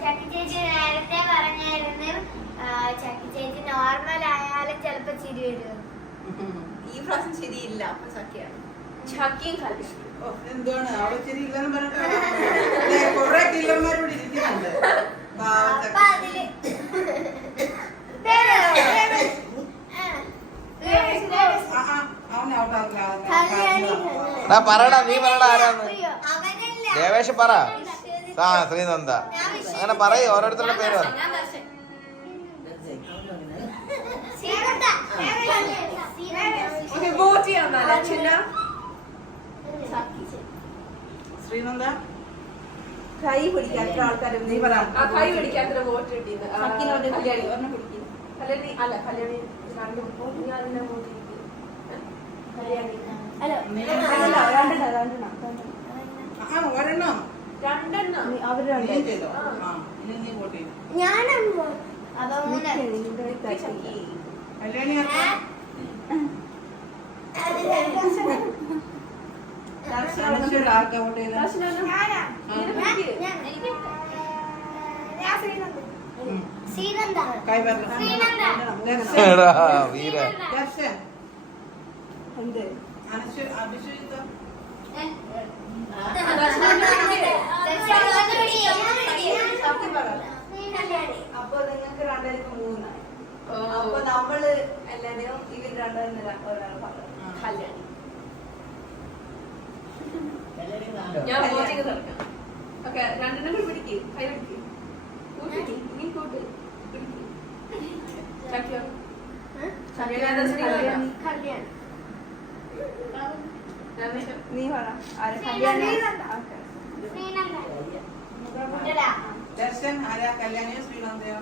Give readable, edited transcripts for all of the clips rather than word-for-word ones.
ചക്കി ചേച്ചി നേരത്തെ പറഞ്ഞായിരുന്നു ചക്കി ചേച്ചി നോർമൽ ആയാലും ചിലപ്പോ ചിരി വരും. ഈ പ്രാവശ്യം ശരിയില്ല. അപ്പൊ ചക്കയാണ്. ചക്കിയും കളി എന്താണ് അവിടെ ശരി ഇല്ലെന്ന് പറഞ്ഞിട്ട് കൊറേ കില്ലന്മാരോട് ഇരിക്കുന്നുണ്ട്. അപ്പൊ അതില് പറയടാ, നീ പറയടാ ആരാന്ന്. ദേവേഷ് പറ. ആ ശ്രീനന്ദ. അങ്ങനെ പറയൂ, ഓരോരുത്തരുടെ പേര് പറ. ശ്രീനന്ദ കൈ പിടിക്കാത്ത ആൾക്കാരും നീ പറ. കൈ പിടിക്കാത്ത വോട്ട് കിട്ടിയത് കല്യാണി അല്ല കല്യാണി അതിനെ വോട്ട് ഒരെണ്ണം അവര് നീ ചെയ്തോ? ഇനി നീ വോട്ട് ചെയ്തു. ഞാനമ്മോ അതോ കല്യാണി ആർക്കാ വോട്ട് ചെയ്ത? ശ്രീനന്ദ കൈ എടാ വീര. ദർശൻ എന്ത് അഭിഷേക് അപ്പൊ നിങ്ങൾക്ക് രണ്ടായിരിക്കും 3. അപ്പൊ നമ്മള് എല്ലാവരും ഇവർ രണ്ടായിരുന്നു ഒരാൾ പറഞ്ഞു. കല്യാണി. ഞാൻ വോട്ടിങ് തുറക്കാം. ഓക്കെ, രണ്ടെണ്ണം കൂടി പിടിക്ക്. കൈ പിടിക്ക്. നീ കൂട്ട്. ചക്കിയോ? നീ പറ. കല്യാണി ദർശൻ ആരാ? കല്യാണിയോ ശ്രീനന്ദയോ?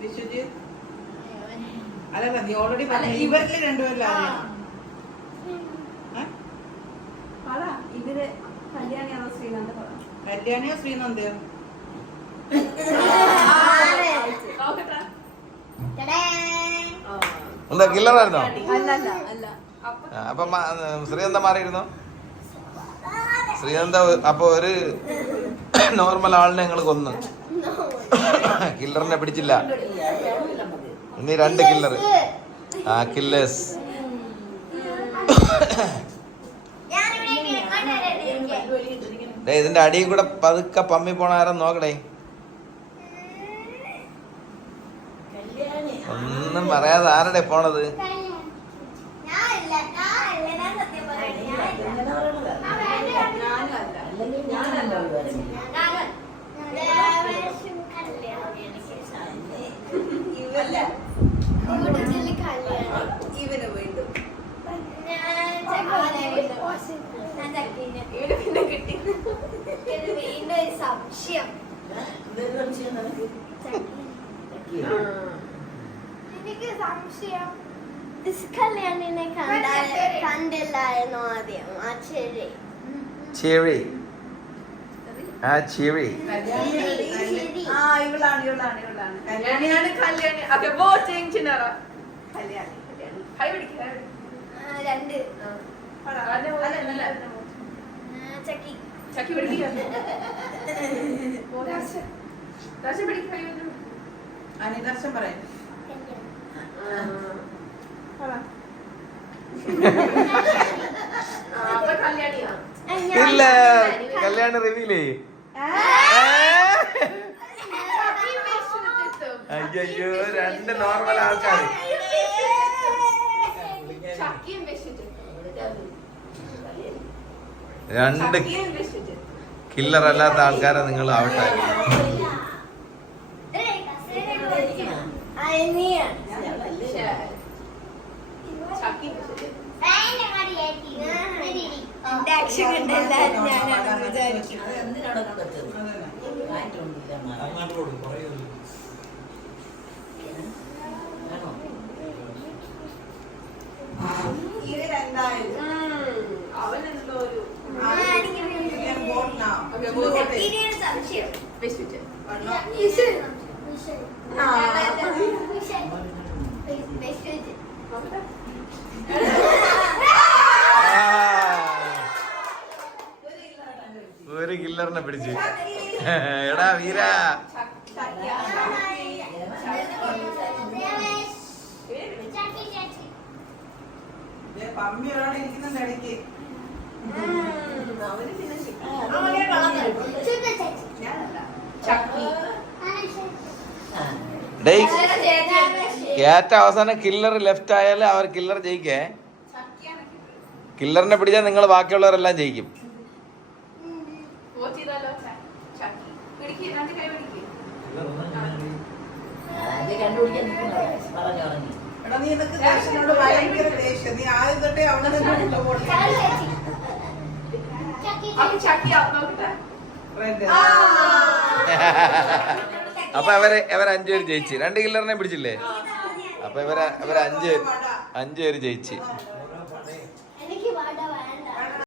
വിശ്വജിത്ത് അല്ല, നീ ഓൾറെഡി പറഞ്ഞു. ഇവരില് രണ്ടുപേരിൽ അറിയാം. പറ. ഇവര് കല്യാണിയാണോ ശ്രീനന്ദ? പറ. കല്യാണിയോ ശ്രീനന്ദയോ? എന്താ കില്ലറായിരുന്നോ? അല്ല. അപ്പൊ ശ്രീനന്ദ മാറിയിരുന്നോ? ശ്രീനന്ദ അപ്പൊ ഒരു നോർമൽ ആളിനെ ഞങ്ങൾ കൊന്നു. കില്ലറിനെ പിടിച്ചില്ല. ഇനി 2 കില്ലർ. കില്ലേഴ്സ്. ഇതിന്റെ അടിയിൽ കൂടെ പതുക്കെ പമ്മി പോണ ആരും നോക്കടേ. ഒന്നും പറയാതെ ആരുടെ പോണത്? ഇവന് വീണ്ടും പിന്നെ കിട്ടി. വീണ്ടും ഒരു സംശയം. എനിക്ക് സംശയം കല്യാണിനെ കണ്ടില്ലായിരുന്നു ആദ്യം. ആ ചെറി ഇവളാണ് കല്യാണിയാണ് കല്യാണി. ഓക്കെ, വോട്ടിങ് ചിന്നറ. കല്യാണി. കൈ പിടിക്ക്. 2 ചക്കി ചക്കി പിടിക്കുക. ദർശൻ പിടിക്കുക. കൈ വെച്ചു. ദർശൻ പറയാം. അപ്പൊ കല്യാണിയാ. ഇല്ല, കല്യാണി റിവീലേ. അയ്യോ, 2 നോർമൽ ആൾക്കാർ. ചക്കിയും വെച്ചിട്ട് 2 കില്ലർ അല്ലാത്ത ആൾക്കാരെ നിങ്ങൾ ഔട്ടായി. അവനെന്തോ ഒരു സംശയം വെച്ചിട്ട് കില്ലറിനെ പിടിച്ച്. എടാ വീര. പമ്മി ഒരാളെ ഇരിക്കുന്നുണ്ട് ഇടയ്ക്ക്. അവന് പിന്നെ ചക്കി. ഡേയ് ഏറ്റവും അവസാനം കില്ലർ ലെഫ്റ്റ് ആയാലും അവർ കില്ലർ ജയിക്കേ. കില്ലറിനെ പിടിച്ചാൽ നിങ്ങൾ ബാക്കിയുള്ളവരെല്ലാം ജയിക്കും. എടാ നീ നിനക്ക് ദർശനോട് ഭയങ്കര ദേഷ്യം. നീ ആദ്യം തൊട്ടേ അവിടെ നിന്ന് റെഡ്. അപ്പൊ ഇവര് 5 പേര് ജയിച്ച്. 2 കില്ലറിനെ പിടിച്ചില്ലേ? അപ്പൊ ഇവര് 5 പേര് ജയിച്ച്.